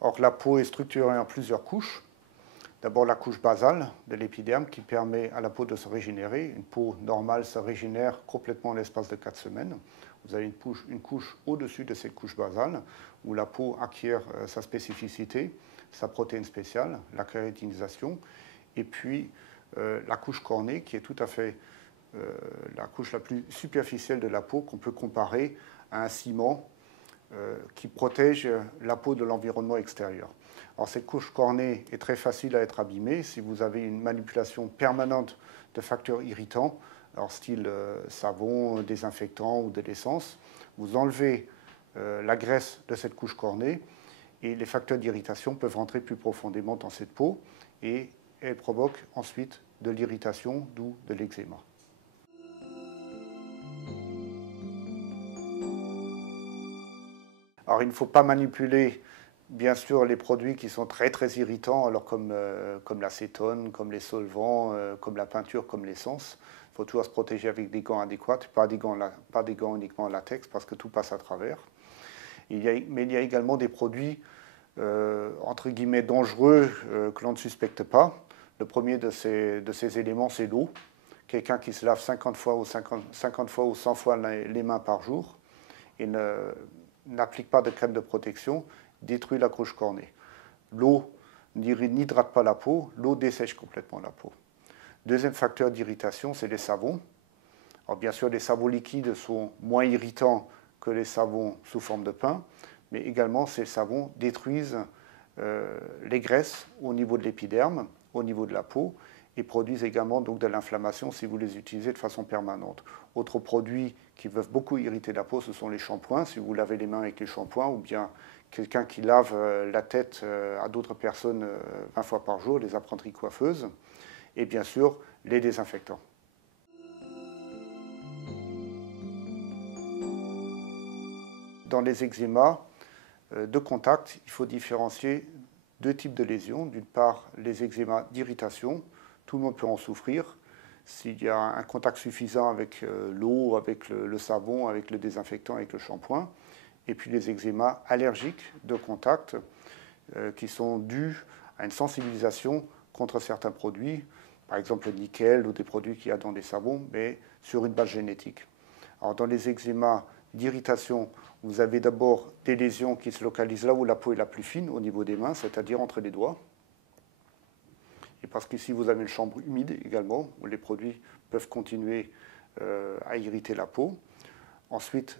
Or, la peau est structurée en plusieurs couches. D'abord, la couche basale de l'épiderme qui permet à la peau de se régénérer. Une peau normale se régénère complètement en l'espace de 4 semaines. Vous avez une couche au-dessus de cette couche basale où la peau acquiert sa spécificité, sa protéine spéciale, la kératininisation. Et puis, la couche cornée qui est tout à fait la couche la plus superficielle de la peau qu'on peut comparer à un ciment qui protège la peau de l'environnement extérieur. Alors cette couche cornée est très facile à être abîmée si vous avez une manipulation permanente de facteurs irritants, alors style savon, désinfectant ou de l'essence. Vous enlevez la graisse de cette couche cornée et les facteurs d'irritation peuvent rentrer plus profondément dans cette peau et elles provoquent ensuite de l'irritation, d'où de l'eczéma. Alors il ne faut pas manipuler bien sûr les produits qui sont très très irritants, alors comme l'acétone, comme les solvants, comme la peinture, comme l'essence. Il faut toujours se protéger avec des gants adéquats, pas des gants uniquement en latex parce que tout passe à travers. Mais il y a également des produits entre guillemets dangereux que l'on ne suspecte pas. Le premier de ces éléments, c'est l'eau. Quelqu'un qui se lave 50 fois ou 100 fois les mains par jour et n'applique pas de crème de protection, détruit la couche cornée. L'eau n'hydrate pas la peau, l'eau dessèche complètement la peau. Deuxième facteur d'irritation, c'est les savons. Alors bien sûr, les savons liquides sont moins irritants que les savons sous forme de pain, mais également ces savons détruisent les graisses au niveau de l'épiderme, au niveau de la peau, et produisent également donc de l'inflammation si vous les utilisez de façon permanente. Autres produits qui peuvent beaucoup irriter la peau, ce sont les shampoings. Si vous lavez les mains avec les shampoings, ou bien quelqu'un qui lave la tête à d'autres personnes 20 fois par jour, les apprentis coiffeuses, et bien sûr les désinfectants. Dans les eczémas de contact, il faut différencier deux types de lésions. D'une part, les eczémas d'irritation. Tout le monde peut en souffrir. S'il y a un contact suffisant avec l'eau, avec le savon, avec le désinfectant, avec le shampoing. Et puis les eczémas allergiques de contact qui sont dus à une sensibilisation contre certains produits, par exemple le nickel ou des produits qu'il y a dans des savons, mais sur une base génétique. Alors dans les eczémas d'irritation, vous avez d'abord des lésions qui se localisent là où la peau est la plus fine, au niveau des mains, c'est-à-dire entre les doigts. Et parce qu'ici, vous avez une chambre humide également, où les produits peuvent continuer à irriter la peau. Ensuite,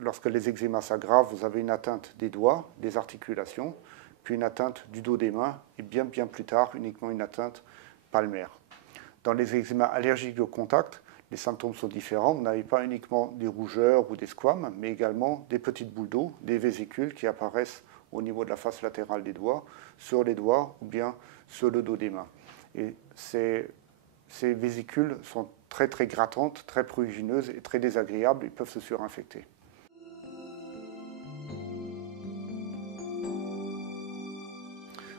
lorsque les eczémas s'aggravent, vous avez une atteinte des doigts, des articulations, puis une atteinte du dos des mains, et bien plus tard, uniquement une atteinte palmaire. Dans les eczémas allergiques au contact, les symptômes sont différents. Vous n'avez pas uniquement des rougeurs ou des squames, mais également des petites boules d'eau, des vésicules qui apparaissent au niveau de la face latérale des doigts, sur les doigts ou bien sur le dos des mains. Et ces vésicules sont très très grattantes, très prurigineuses et très désagréables et peuvent se surinfecter.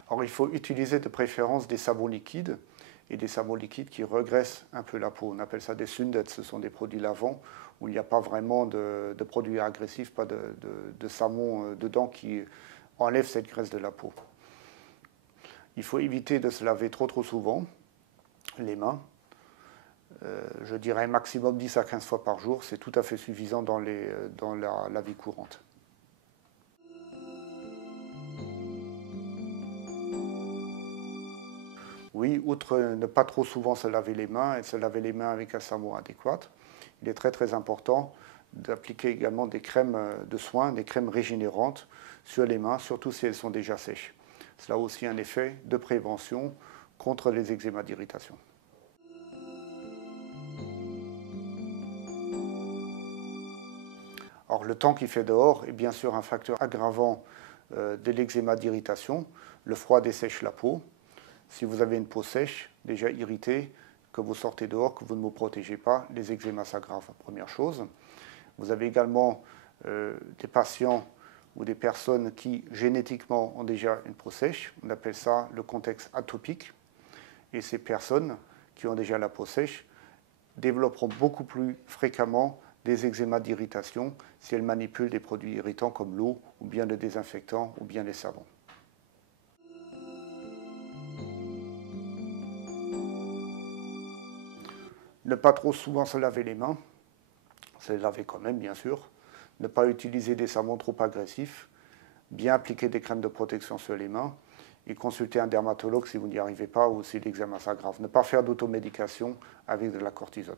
Alors il faut utiliser de préférence des savons liquides et des savons liquides qui regraissent un peu la peau. On appelle ça des Sundets, ce sont des produits lavants où il n'y a pas vraiment de produits agressifs, pas de savon dedans qui enlève cette graisse de la peau. Il faut éviter de se laver trop souvent les mains. Je dirais maximum 10 à 15 fois par jour, c'est tout à fait suffisant dans la vie courante. Oui, outre ne pas trop souvent se laver les mains et se laver les mains avec un savon adéquat, il est très très important d'appliquer également des crèmes de soins, des crèmes régénérantes sur les mains, surtout si elles sont déjà sèches. Cela a aussi un effet de prévention contre les eczémas d'irritation. Or, le temps qu'il fait dehors est bien sûr un facteur aggravant de l'eczéma d'irritation. Le froid dessèche la peau. Si vous avez une peau sèche, déjà irritée, que vous sortez dehors, que vous ne vous protégez pas, les eczémas s'aggravent, première chose. Vous avez également des patients ou des personnes qui génétiquement ont déjà une peau sèche. On appelle ça le contexte atopique. Et ces personnes qui ont déjà la peau sèche développeront beaucoup plus fréquemment des eczémas d'irritation si elles manipulent des produits irritants comme l'eau, ou bien des désinfectants, ou bien des savons. Ne pas trop souvent se laver les mains, se les laver quand même bien sûr. Ne pas utiliser des savons trop agressifs, bien appliquer des crèmes de protection sur les mains et consulter un dermatologue si vous n'y arrivez pas ou si l'eczéma s'aggrave. Ne pas faire d'automédication avec de la cortisone.